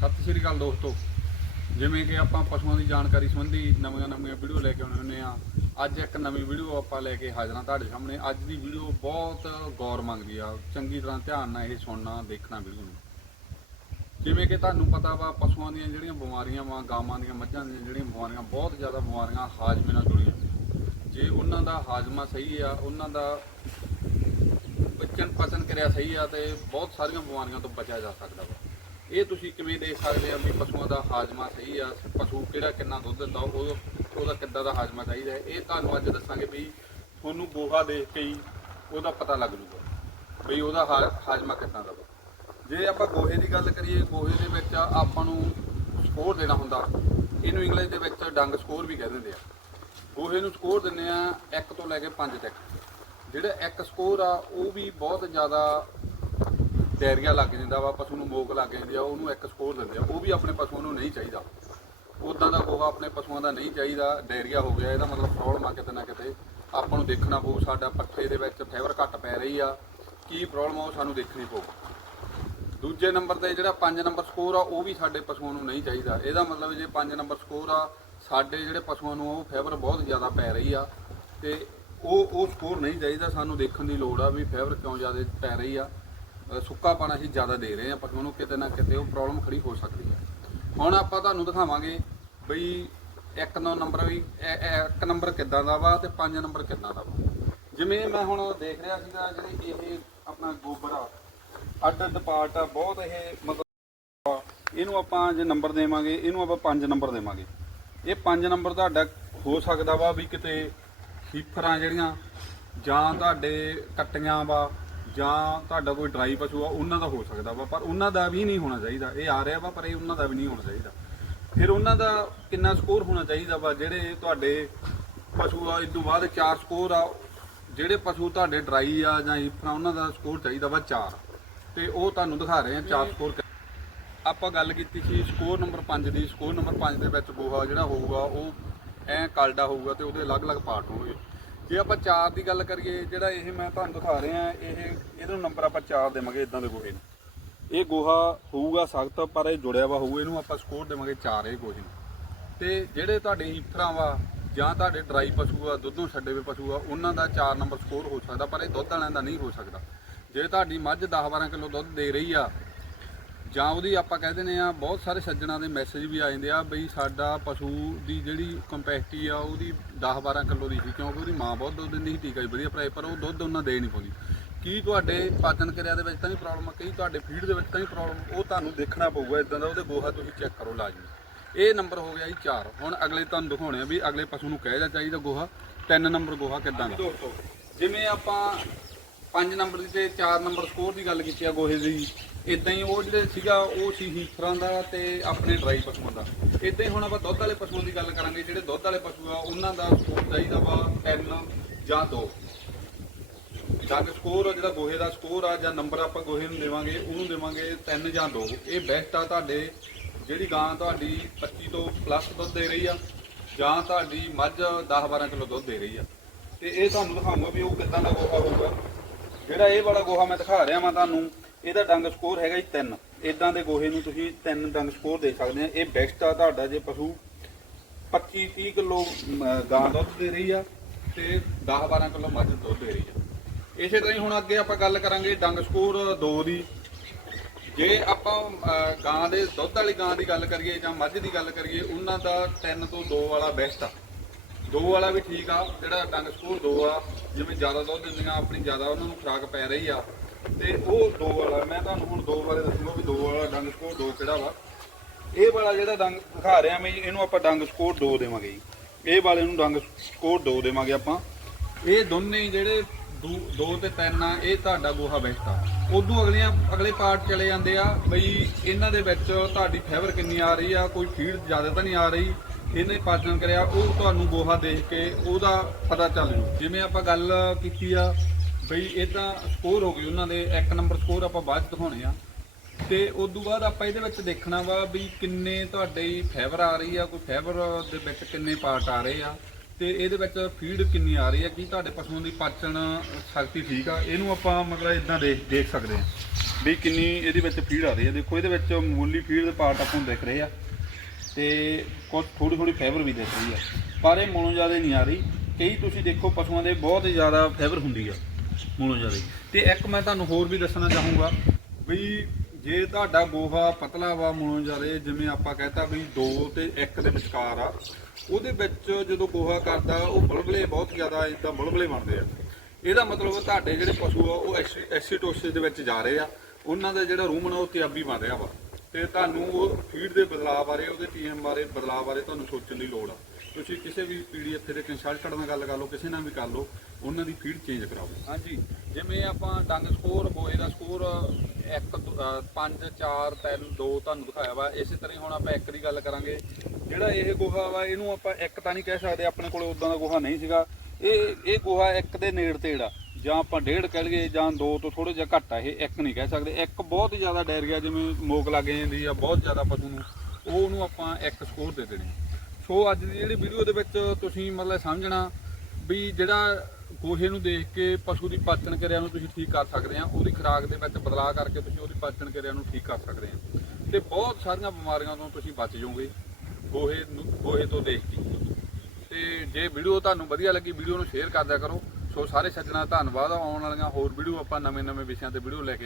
ਸਤਿ ਸ਼੍ਰੀ ਅਕਾਲ ਦੋਸਤੋ। ਜਿਵੇਂ ਕਿ ਆਪਾਂ ਪਸ਼ੂਆਂ ਦੀ ਜਾਣਕਾਰੀ ਸੰਬੰਧੀ ਨਵੀਆਂ ਨਵੀਆਂ ਵੀਡੀਓ ਲੈ ਕੇ ਆਉਂਦੇ ਹੁੰਦੇ ਆ ਅੱਜ ਇੱਕ ਨਵੀਂ ਵੀਡੀਓ ਆਪਾਂ ਲੈ ਕੇ ਹਾਜ਼ਰਾਂ ਤੁਹਾਡੇ ਸਾਹਮਣੇ। ਅੱਜ ਦੀ ਵੀਡੀਓ ਬਹੁਤ ਗੌਰ ਮੰਗਦੀ ਆ। ਚੰਗੀ ਤਰ੍ਹਾਂ ਧਿਆਨ ਨਾਲ ਇਹ ਸੁਣਨਾ, ਦੇਖਣਾ ਵੀਡੀਓ ਨੂੰ। ਜਿਵੇਂ ਕਿ ਤੁਹਾਨੂੰ ਪਤਾ ਵਾ, ਪਸ਼ੂਆਂ ਦੀਆਂ ਜਿਹੜੀਆਂ ਬਿਮਾਰੀਆਂ ਵਾ, ਗਾਵਾਂ ਦੀਆਂ, ਮੱਝਾਂ ਦੀਆਂ ਜਿਹੜੀਆਂ ਬਿਮਾਰੀਆਂ, ਬਹੁਤ ਜ਼ਿਆਦਾ ਬਿਮਾਰੀਆਂ ਹਾਜ਼ਮੇ ਨਾਲ ਜੁੜੀਆਂ। ਜੇ ਉਹਨਾਂ ਦਾ ਹਾਜ਼ਮਾ ਸਹੀ ਆ, ਉਹਨਾਂ ਦਾ ਪਚਨ ਪਚਨ ਕਿਰਿਆ ਸਹੀ ਆ, ਤੇ ਬਹੁਤ ਸਾਰੀਆਂ ਬਿਮਾਰੀਆਂ ਤੋਂ ਬਚਿਆ ਜਾ ਸਕਦਾ ਵਾ। ਇਹ ਤੁਸੀਂ ਕਿਵੇਂ ਦੇਖ ਸਕਦੇ ਆ ਵੀ ਪਸ਼ੂਆਂ ਦਾ ਹਾਜ਼ਮਾ ਸਹੀ ਆ, ਪਸ਼ੂ ਕਿਹੜਾ ਕਿੰਨਾ ਦੁੱਧ ਦਿੰਦਾ, ਉਹ ਉਹਦਾ ਕਿੱਦਾਂ ਦਾ ਹਾਜ਼ਮਾ ਚਾਹੀਦਾ ਹੈ, ਇਹ ਤੁਹਾਨੂੰ ਅੱਜ ਦੱਸਾਂਗੇ ਵੀ ਤੁਹਾਨੂੰ ਗੋਹਾ ਦੇਖ ਕੇ ਹੀ ਉਹਦਾ ਪਤਾ ਲੱਗ ਜੂਗਾ ਵੀ ਉਹਦਾ ਹਾ- ਹਾਜ਼ਮਾ ਕਿੱਦਾਂ ਦਾ ਵਾ। ਜੇ ਆਪਾਂ ਗੋਹੇ ਦੀ ਗੱਲ ਕਰੀਏ, ਗੋਹੇ ਦੇ ਵਿੱਚ ਆਪਾਂ ਨੂੰ ਸਕੋਰ ਦੇਣਾ ਹੁੰਦਾ, ਇਹਨੂੰ ਇੰਗਲਿਸ਼ ਦੇ ਵਿੱਚ ਡੰਗ ਸਕੋਰ ਵੀ ਕਹਿ ਦਿੰਦੇ ਆ। ਗੋਹੇ ਨੂੰ ਸਕੋਰ ਦਿੰਦੇ ਆ 1 ਤੋਂ ਲੈ ਕੇ 5 ਤੱਕ। ਜਿਹੜਾ ਇੱਕ ਸਕੋਰ ਆ, ਉਹ ਵੀ ਬਹੁਤ ਜ਼ਿਆਦਾ ਡਾਇਰੀਆ ਲੱਗ ਜਾਂਦਾ ਵਾ, ਪਸ਼ੂ ਨੂੰ ਮੋਕ ਲੱਗ ਜਾਂਦੀ ਆ, ਉਹਨੂੰ ਇੱਕ ਸਕੋਰ ਦਿੰਦੇ ਆ, ਉਹ ਵੀ ਆਪਣੇ ਪਸ਼ੂਆਂ ਨੂੰ ਨਹੀਂ ਚਾਹੀਦਾ। ਉਦਾਂ ਦਾ ਗੋਹਾ ਆਪਣੇ ਪਸ਼ੂਆਂ ਦਾ ਨਹੀਂ ਚਾਹੀਦਾ ਡਾਇਰੀਆ ਹੋ ਗਿਆ, ਇਹਦਾ ਮਤਲਬ ਪ੍ਰੋਬਲਮ ਆ ਕਿਤੇ ਨਾ ਕਿਤੇ। ਆਪਾਂ ਨੂੰ ਦੇਖਣਾ ਪਊ, ਸਾਡਾ ਪੱਠੇ ਦੇ ਵਿੱਚ ਫਾਈਬਰ ਘੱਟ ਪੈ ਰਹੀ ਆ, ਕੀ ਪ੍ਰੋਬਲਮ ਆ ਉਹ ਸਾਨੂੰ ਦੇਖਣੀ ਪਊ। ਦੂਜੇ ਨੰਬਰ ਤੇ ਜਿਹੜਾ 5 ਨੰਬਰ ਸਕੋਰ ਆ, ਉਹ ਵੀ ਸਾਡੇ ਪਸ਼ੂਆਂ ਨੂੰ ਨਹੀਂ ਚਾਹੀਦਾ। ਇਹਦਾ ਮਤਲਬ ਜੇ 5 ਨੰਬਰ ਸਕੋਰ ਆ, ਸਾਡੇ ਜਿਹੜੇ ਪਸ਼ੂਆਂ ਨੂੰ ਉਹ ਫਾਈਬਰ ਬਹੁਤ ਜ਼ਿਆਦਾ ਪੈ ਰਹੀ ਆ, ਤੇ ਉਹ ਉਹ ਸਕੋਰ ਨਹੀਂ ਚਾਹੀਦਾ, ਸਾਨੂੰ ਦੇਖਣ ਦੀ ਲੋੜ ਆ ਵੀ ਫਾਈਬਰ ਕਿਉਂ ਜ਼ਿਆਦਾ ਪੈ ਰਹੀ ਆ। ਸੁੱਕਾ ਪਾਣਾ ਅਸੀਂ ਜ਼ਿਆਦਾ ਦੇ ਰਹੇ ਆ ਪਸ਼ੂਆਂ ਨੂੰ ਕਿਤੇ ਨਾ ਕਿਤੇ ਉਹ ਪ੍ਰੋਬਲਮ ਖੜੀ ਹੋ ਸਕਦੀ ਹੈ। ਹੁਣ ਆਪਾਂ ਤੁਹਾਨੂੰ ਦਿਖਾਵਾਂਗੇ ਬਈ ਇੱਕ ਨੌ ਨੰਬਰ ਵੀ, ਇਹ- ਇੱਕ ਨੰਬਰ ਕਿੱਦਾਂ ਦਾ ਵਾ ਤੇ ਪੰਜ ਨੰਬਰ ਕਿੱਦਾਂ ਦਾ ਵਾ। ਜਿਵੇਂ ਮੈਂ ਹੁਣ ਦੇਖ ਰਿਹਾ ਸੀਗਾ ਜਿਹੜੇ ਇਹ ਆਪਣਾ ਗੋਬਰ ਆ, ਅੱਡ ਅੱਡ ਪਾਰਟ ਆ, ਬਹੁਤ ਇਹ ਮਤਲਬ ਇਹਨੂੰ ਆਪਾਂ ਜੇ ਨੰਬਰ ਦੇਵਾਂਗੇ, ਇਹਨੂੰ ਆਪਾਂ ਪੰਜ ਨੰਬਰ ਦੇਵਾਂਗੇ। ਇਹ ਪੰਜ ਨੰਬਰ ਤੁਹਾਡਾ ਹੋ ਸਕਦਾ ਵਾ ਵੀ ਕਿਤੇ ਖੀਫਰਾਂ ਜਿਹੜੀਆਂ ਜਾਂ ਤੁਹਾਡੇ ਕੱਟੀਆਂ ਵਾ ਜਾਂ ਤੁਹਾਡਾ ਕੋਈ ਡਰਾਈ ਪਸ਼ੂ ਆ ਉਹਨਾਂ ਦਾ ਹੋ ਸਕਦਾ ਵਾ ਪਰ ਉਹਨਾਂ ਦਾ ਵੀ ਨਹੀਂ ਹੋਣਾ ਚਾਹੀਦਾ। ਇਹ ਆ ਰਿਹਾ ਵਾ ਪਰ ਇਹ ਉਹਨਾਂ ਦਾ ਵੀ ਨਹੀਂ ਹੋਣਾ ਚਾਹੀਦਾ। ਫਿਰ ਉਹਨਾਂ ਦਾ ਕਿੰਨਾ ਸਕੋਰ ਹੋਣਾ ਚਾਹੀਦਾ ਵਾ ਜਿਹੜੇ ਤੁਹਾਡੇ ਪਸ਼ੂ ਆ ਇਸ ਤੋਂ ਬਾਅਦ 4 ਸਕੋਰ ਆ ਜਿਹੜੇ ਪਸ਼ੂ ਤੁਹਾਡੇ ਡਰਾਈ ਆ ਜਾਂ ਹੀਫਰਾਂ ਉਹਨਾਂ ਦਾ ਸਕੋਰ ਚਾਹੀਦਾ ਵਾ 4 ਤੇ ਉਹ ਤੁਹਾਨੂੰ ਦਿਖਾ ਰਹੇ ਆ 4 ਸਕੋਰ ਆਪਾਂ ਗੱਲ ਕੀਤੀ ਸੀ ਸਕੋਰ ਨੰਬਰ 5 ਦੀ। ਸਕੋਰ ਨੰਬਰ 5 ਦੇ ਵਿੱਚ ਗੋਹਾ ਜਿਹੜਾ ਹੋਊਗਾ ਉਹ ਐ ਕਲਡਾ ਹੋਊਗਾ ਤੇ ਉਹਦੇ ਅਲੱਗ-ਅਲੱਗ ਪਾਰਟ ਹੋਣਗੇ। ਜੇ ਆਪਾਂ ਚਾਰ ਦੀ ਗੱਲ ਕਰੀਏ, ਜਿਹੜਾ ਇਹ ਮੈਂ ਤੁਹਾਨੂੰ ਦਿਖਾ ਰਿਹਾ, ਇਹ ਇਹਦਾ ਨੰਬਰ ਆਪਾਂ ਚਾਰ ਦੇਵਾਂਗੇ ਇਦਾਂ ਦੇ ਗੋਹੇ ਨੂੰ। ਇਹ ਗੋਹਾ ਹੋਊਗਾ ਸਖਤ, ਪਰ ਇਹ ਜੁੜਿਆ ਵਾ ਹੋਊ, ਇਹਨੂੰ ਆਪਾਂ ਸਕੋਰ ਦੇਵਾਂਗੇ ਚਾਰ ਇਹ ਗੋਹੇ ਨੂੰ। ਤੇ ਜਿਹੜੇ ਤੁਹਾਡੇ ਹੀਫਰਾਂ ਵਾ, ਜਾਂ ਤੁਹਾਡੇ ਡਰਾਈ ਪਸ਼ੂ ਆ, ਦੁੱਧੋਂ ਛੱਡੇ ਹੋਏ ਪਸ਼ੂ ਆ, ਉਹਨਾਂ ਦਾ 4 ਨੰਬਰ ਸਕੋਰ ਹੋ ਸਕਦਾ, ਪਰ ਇਹ ਦੁੱਧ ਵਾਲਿਆਂ ਦਾ ਨਹੀਂ ਹੋ ਸਕਦਾ। ਜੇ ਤੁਹਾਡੀ ਮੱਝ 10-12 ਕਿਲੋ ਦੁੱਧ ਦੇ ਰਹੀ ਆ ਜਾਂ ਉਹਦੀ ਆਪਾਂ ਕਹਿ ਦਿੰਦੇ ਆ ਬਹੁਤ ਸਾਰੇ ਸੱਜਣਾ ਦੇ ਮੈਸੇਜ ਵੀ ਆ ਜਾਂਦੇ ਆ ਬਈ ਸਾਡਾ ਪਸ਼ੂ ਦੀ ਜਿਹੜੀ ਕੰਪੈਸਿਟੀ ਆ, ਉਹਦੀ 10-12 ਕਿਲੋ ਦੀ ਸੀ, ਕਿਉਂਕਿ ਉਹਦੀ ਮਾਂ ਬਹੁਤ ਦੁੱਧ ਦਿੰਦੀ ਸੀ ਟੀਕਾ ਹੀ ਵਧੀਆ ਭਰਾਏ ਪਰ ਉਹ ਦੁੱਧ ਉਹਨਾਂ ਦੇ ਨਹੀਂ ਪਾਉਂਦੀ। ਕੀ ਤੁਹਾਡੇ ਪਾਚਨ ਕਿਰਿਆ ਦੇ ਵਿੱਚ ਤਾਂ ਵੀ ਪ੍ਰੋਬਲਮ ਆ, ਕਈ ਤੁਹਾਡੇ ਫੀਡ ਦੇ ਵਿੱਚ ਤਾਂ ਨਹੀਂ ਪ੍ਰੋਬਲਮ ਉਹ ਤੁਹਾਨੂੰ ਦੇਖਣਾ ਪਊਗਾ ਇਦਾਂ ਦਾ ਉਹਦੇ ਗੋਹਾ ਤੁਸੀਂ ਚੈੱਕ ਕਰੋ ਲਾਜ਼ਮੀ। ਇਹ ਨੰਬਰ ਹੋ ਗਿਆ ਜੀ 4 ਹੁਣ ਅਗਲੇ ਤੁਹਾਨੂੰ ਦਿਖਾਉਣੇ ਆ ਵੀ ਅਗਲੇ ਪਸ਼ੂ ਨੂੰ ਕਹਿ ਜਾ ਚਾਹੀਦਾ ਗੋਹਾ 3 ਨੰਬਰ ਗੋਹਾ ਕਿੱਦਾਂ ਦਾ। ਜਿਵੇਂ ਆਪਾਂ 5 ਨੰਬਰ ਦੀ ਤੇ 4 ਨੰਬਰ ਸਕੋਰ ਦੀ ਗੱਲ ਕੀਤੀ ਆ ਗੋਹੇ ਦੀ ਇਦਾਂ ਹੀ ਉਹ ਜਿਹੜੇ ਸੀਗਾ, ਉਹ ਸੀ ਹੀਫਰਾਂ ਦਾ ਤੇ ਆਪਣੇ ਡਰਾਈ ਪਸ਼ੂਆਂ ਦਾ। ਇਦਾਂ ਹੀ ਹੁਣ ਆਪਾਂ ਦੁੱਧ ਵਾਲੇ ਪਸ਼ੂਆਂ ਦੀ ਗੱਲ ਕਰਾਂਗੇ, ਜਿਹੜੇ ਦੁੱਧ ਵਾਲੇ ਪਸ਼ੂ ਆ, ਉਹਨਾਂ ਦਾ ਸਕੋਰ ਚਾਹੀਦਾ ਵਾ 3 ਜਾਂ 2 ਜੱਗ ਸਕੋਰ ਆ, ਜਿਹੜਾ ਗੋਹੇ ਦਾ ਸਕੋਰ ਆ, ਜਾਂ ਨੰਬਰ ਆਪਾਂ ਗੋਹੇ ਨੂੰ ਦੇਵਾਂਗੇ, ਉਹਨੂੰ ਦੇਵਾਂਗੇ 3 ਜਾਂ 2 ਇਹ ਬੈਸਟ ਆ ਤੁਹਾਡੇ, ਜਿਹੜੀ ਗਾਂ ਤੁਹਾਡੀ 25 ਤੋਂ ਪਲੱਸ ਦੁੱਧ ਦੇ ਰਹੀ ਆ, ਜਾਂ ਤੁਹਾਡੀ ਮੱਝ 10-12 ਕਿਲੋ ਦੁੱਧ ਦੇ ਰਹੀ ਆ। ਤੇ ਇਹ ਤੁਹਾਨੂੰ ਦਿਖਾਉਂਗਾ ਵੀ ਉਹ ਕਿੱਦਾਂ ਦਾ ਗੋਹਾ ਹੋਊਗਾ। ਜਿਹੜਾ ਇਹ ਵਾਲਾ ਗੋਹਾ ਮੈਂ ਦਿਖਾ ਰਿਹਾ ਮੈਂ ਤੁਹਾਨੂੰ ਇਹਦਾ ਡੰਗ ਸਕੋਰ ਹੈਗਾ ਜੀ 3 ਇਦਾਂ ਦੇ ਗੋਹੇ ਨੂੰ ਤੁਸੀਂ 3 ਡੰਗ ਸਕੋਰ ਦੇ ਸਕਦੇ ਆ। ਇਹ ਬੈਸਟ ਆ ਤੁਹਾਡਾ ਜੇ ਪਸ਼ੂ 25 30 ਕਿਲੋ ਗਾਂ ਦੁੱਧ ਦੇ ਰਹੀ ਆ ਤੇ 10 12 ਕਿਲੋ ਮੱਝ ਦੁੱਧ ਦੇ ਰਹੀ ਆ। ਇਸੇ ਤਰ੍ਹਾਂ ਹੀ ਹੁਣ ਅੱਗੇ ਆਪਾਂ ਗੱਲ ਕਰਾਂਗੇ ਡੰਗ ਸਕੋਰ 2 ਦੀ। ਜੇ ਆਪਾਂ ਗਾਂ ਦੇ ਦੁੱਧ ਵਾਲੀ ਗਾਂ ਦੀ ਗੱਲ ਕਰੀਏ ਜਾਂ ਮੱਝ ਦੀ ਗੱਲ ਕਰੀਏ, ਉਹਨਾਂ ਦਾ 3 ਤੋਂ 2 ਵਾਲਾ ਬੈਸਟ ਆ। 2 ਵਾਲਾ ਵੀ ਠੀਕ ਆ, ਜਿਹੜਾ ਡੰਗ ਸਕੋਰ 2 ਆ, ਜਿਵੇਂ ਜ਼ਿਆਦਾ ਦੁੱਧ ਦਿੰਦੀਆਂ, ਆਪਣੀ ਜ਼ਿਆਦਾ ਉਹਨਾਂ ਨੂੰ ਖੁਰਾਕ ਪੈ ਰਹੀ ਆ। ਤੇ ਉਹ ਦੋ ਵਾਲਾ, ਮੈਂ ਤੁਹਾਨੂੰ ਹੁਣ ਦੋ ਬਾਰੇ ਦੱਸੂਗਾ ਵੀ ਦੋ ਵਾਲਾ ਡੰਗ ਸਕੋਰ 2 ਕਿਹੜਾ ਵਾ। ਇਹ ਵਾਲਾ ਜਿਹੜਾ ਡੰਗ ਦਿਖਾ ਰਿਹਾ ਮੈਂ ਇਹਨੂੰ ਆਪਾਂ ਡੰਗ ਸਕੋਰ 2 ਦੇਵਾਂਗੇ ਜੀ। ਇਹ ਵਾਲੇ ਨੂੰ ਡੰਗ ਸਕੋਰ 2 ਦੇਵਾਂਗੇ ਆਪਾਂ। ਇਹ ਦੋਨੇ ਹੀ ਜਿਹੜੇ 2 ਤੇ 3 ਆ, ਇਹ ਤੁਹਾਡਾ ਗੋਹਾ ਬੈਸਟ ਆ। ਉਦੋਂ ਅਗਲੀਆਂ, ਅਗਲੇ ਪਾਰਟ ਚਲੇ ਜਾਂਦੇ ਆ, ਬਈ ਇਹਨਾਂ ਦੇ ਵਿੱਚ ਤੁਹਾਡੀ ਫਾਈਬਰ ਕਿੰਨੀ ਆ ਰਹੀ ਆ, ਕੋਈ ਫੀਡ ਜ਼ਿਆਦਾ ਤਾਂ ਨਹੀਂ ਆ ਰਹੀ। ਇਹਨੇ ਪਾਚਨ ਕਰਿਆ, ਉਹ ਤੁਹਾਨੂੰ ਗੋਹਾ ਦੇਖ ਕੇ ਉਹਦਾ ਪਤਾ ਚੱਲ ਜੂ। ਜਿਵੇਂ ਆਪਾਂ ਗੱਲ ਕੀਤੀ ਆ ਬਈ ਇਹ ਤਾਂ ਸਕੋਰ ਹੋ ਗਈ ਉਹਨਾਂ ਦੇ, ਇੱਕ ਨੰਬਰ ਸਕੋਰ ਆਪਾਂ ਬਾਅਦ ਚ ਦਿਖਾਉਣੇ ਆ। ਤੇ ਉਸ ਤੋਂ ਬਾਅਦ ਆਪਾਂ ਇਹਦੇ ਵਿੱਚ ਦੇਖਣਾ ਵਾ ਵੀ ਕਿੰਨੇ ਤੁਹਾਡੇ ਫਾਈਬਰ ਆ ਰਹੀ ਆ, ਕੋਈ ਫਾਈਬਰ ਦੇ ਵਿੱਚ ਕਿੰਨੇ ਪਾਰਟ ਆ ਰਹੇ ਆ। ਤੇ ਇਹਦੇ ਵਿੱਚ ਫੀਡ ਕਿੰਨੀ ਆ ਰਹੀ ਆ, ਕੀ ਤੁਹਾਡੇ ਪਸ਼ੂਆਂ ਦੀ ਪਾਚਨ ਸ਼ਕਤੀ ਠੀਕ ਆ? ਇਹਨੂੰ ਆਪਾਂ ਮਤਲਬ ਇਦਾਂ ਦੇਖ ਦੇਖ ਸਕਦੇ ਆ। ਵੀ ਕਿੰਨੀ ਇਹਦੇ ਵਿੱਚ ਫੀਡ ਆ ਰਹੀ ਹੈ ਦੇਖੋ ਇਹਦੇ ਵਿੱਚ ਮੂਲੀ ਫੀਡ ਦੇ ਪਾਰਟ ਆਪਾਂ ਨੂੰ ਦਿਖ ਰਹੇ ਆ। ਤੇ ਕੁਝ ਥੋੜੀ ਥੋੜੀ ਫਾਈਬਰ ਵੀ ਦਿਖ ਰਹੀ ਆ। ਪਰ ਇਹ ਮੋਨੋ ਜ਼ਿਆਦਾ ਨਹੀਂ ਆ ਰਹੀ। ਕਈ ਤੁਸੀਂ ਦੇਖੋ ਪਸ਼ੂਆਂ ਦੇ ਬਹੁਤ ਹੀ ਜ਼ਿਆਦਾ ਫਾਈਬਰ ਹੁੰਦੀ ਆ। ਮੋਨੋ ਜ਼ਿਆਦਾ ਤੇ ਇੱਕ ਮੈਂ ਤੁਹਾਨੂੰ ਹੋਰ ਵੀ ਦੱਸਣਾ ਚਾਹੂੰਗਾ ਵੀ ਜੇ ਤੁਹਾਡਾ ਗੋਹਾ ਪਤਲਾ ਵਾ ਮੋਨੋ ਜ਼ਿਆਦਾ, ਜਿਵੇਂ ਆਪਾਂ ਕਹਤਾ ਵੀ 2 ਤੇ 1 ਦੇ ਵਿਚਕਾਰ ਆ, ਉਹਦੇ ਵਿੱਚ ਜਦੋਂ ਗੋਹਾ ਕਰਦਾ, ਉਹ ਬਲਬਲੇ ਬਹੁਤ ਜ਼ਿਆਦਾ ਇਦਾਂ ਬਲਬਲੇ ਬਣਦੇ ਆ। ਇਹਦਾ ਮਤਲਬ ਤੁਹਾਡੇ ਜਿਹੜੇ ਪਸ਼ੂ ਆ, ਉਹ ਐਸੀ- ਐਸੀਟੋਸਿਸ ਦੇ ਵਿੱਚ ਜਾ ਰਹੇ ਆ। ਉਹਨਾਂ ਦਾ ਜਿਹੜਾ ਰੂਮਨ ਉਹ ਤਿਆਬੀ ਬਣ ਰਿਹਾ ਵਾ। ਤੇ ਤੁਹਾਨੂੰ ਉਹ ਫੀਡ ਦੇ ਬਦਲਾਅ ਬਾਰੇ, ਉਹਦੇ ਟੀਐਮ ਬਾਰੇ, ਬਦਲਾਅ ਬਾਰੇ ਤੁਹਾਨੂੰ ਸੋਚਣ ਦੀ ਲੋੜ ਆ। ਤੁਸੀਂ ਕਿਸੇ ਵੀ ਪੀਡੀਐਫ ਦੇ ਕੰਸਲਟੈਂਟ ਨਾਲ ਗੱਲ ਕਰ ਲਓ, ਕਿਸੇ ਨਾਲ ਵੀ ਕਰ ਲਓ। ਉਹਨਾਂ ਦੀ ਫੀਡ ਚੇਂਜ ਕਰਾਓ। ਹਾਂਜੀ। ਜਿਵੇਂ ਆਪਾਂ ਡੰਗ ਸਕੋਰ ਗੋਹੇ ਦਾ ਸਕੋਰ 1 5 4 3 2 ਤੁਹਾਨੂੰ ਦਿਖਾਇਆ ਵਾ। ਇਸੇ ਤਰ੍ਹਾਂ ਹੀ ਹੁਣ ਆਪਾਂ ਇੱਕ ਦੀ ਗੱਲ ਕਰਾਂਗੇ। ਜਿਹੜਾ ਇਹ ਗੋਹਾ ਵਾ, ਇਹਨੂੰ ਆਪਾਂ ਇੱਕ ਤਾਂ ਨਹੀਂ ਕਹਿ ਸਕਦੇ, ਆਪਣੇ ਕੋਲ ਉਦਾਂ ਦਾ ਗੋਹਾ ਨਹੀਂ ਸੀਗਾ। ਇਹ ਇਹ ਗੋਹਾ ਇੱਕ ਦੇ ਨੇੜ ਤੇੜ ਆ ਜਾਂ ਆਪਾਂ ਡੇਢ ਕਹਿ ਲਈਏ, ਜਾਂ ਦੋ ਤੋਂ ਥੋੜਾ ਜਿਹਾ ਘੱਟ ਆ, ਇਹ ਇੱਕ ਨਹੀਂ ਕਹਿ ਸਕਦੇ। ਇੱਕ ਬਹੁਤ ਹੀ ਜ਼ਿਆਦਾ ਡਰ ਗਿਆ, ਜਿਵੇਂ ਮੋਕ ਲੱਗ ਜਾਂਦੀ ਆ, ਬਹੁਤ ਜ਼ਿਆਦਾ ਪਸ਼ੂ ਨੂੰ ਉਹ ਉਹਨੂੰ ਆਪਾਂ ਇੱਕ ਸਕੋਰ ਦੇ ਦੇਣੀ। ਸੋ ਅੱਜ ਦੀ ਜਿਹੜੀ ਵੀਡੀਓ ਦੇ ਵਿੱਚ ਤੁਸੀਂ ਮਤਲਬ ਸਮਝਣਾ ਵੀ ਜਿਹੜਾ ਗੋਹੇ ਨੂੰ ਦੇਖ ਕੇ ਪਸ਼ੂ ਦੀ ਪਾਚਨ ਕਿਰਿਆ ਨੂੰ ਤੁਸੀਂ ਠੀਕ ਕਰ ਸਕਦੇ ਆ, ਉਹਦੀ ਖੁਰਾਕ ਦੇ ਵਿੱਚ ਬਦਲਾਅ ਕਰਕੇ ਤੁਸੀਂ ਉਹਦੀ ਪਾਚਨ ਕਿਰਿਆ ਨੂੰ ਠੀਕ ਕਰ ਸਕਦੇ ਆ। ਤੇ ਬਹੁਤ ਸਾਰੀਆਂ ਬਿਮਾਰੀਆਂ ਤੋਂ ਤੁਸੀਂ ਬਚ ਜਾਓਗੇ, ਗੋਹੇ ਨੂੰ, ਗੋਹੇ ਤੋਂ ਦੇਖ ਕੇ। ਤੇ ਜੇ ਵੀਡੀਓ ਤੁਹਾਨੂੰ ਵਧੀਆ ਲੱਗੀ, ਵੀਡੀਓ ਨੂੰ ਸ਼ੇਅਰ ਕਰ ਦਿਆ ਕਰੋ। ਸੋ ਸਾਰੇ ਸੱਜਣਾ, ਧੰਨਵਾਦ। ਆਉਣ ਵਾਲੀਆਂ ਹੋਰ ਵੀਡੀਓ ਆਪਾਂ ਨਵੇਂ ਨਵੇਂ ਵਿਸ਼ਿਆਂ ਤੇ ਵੀਡੀਓ ਲੈ ਕੇ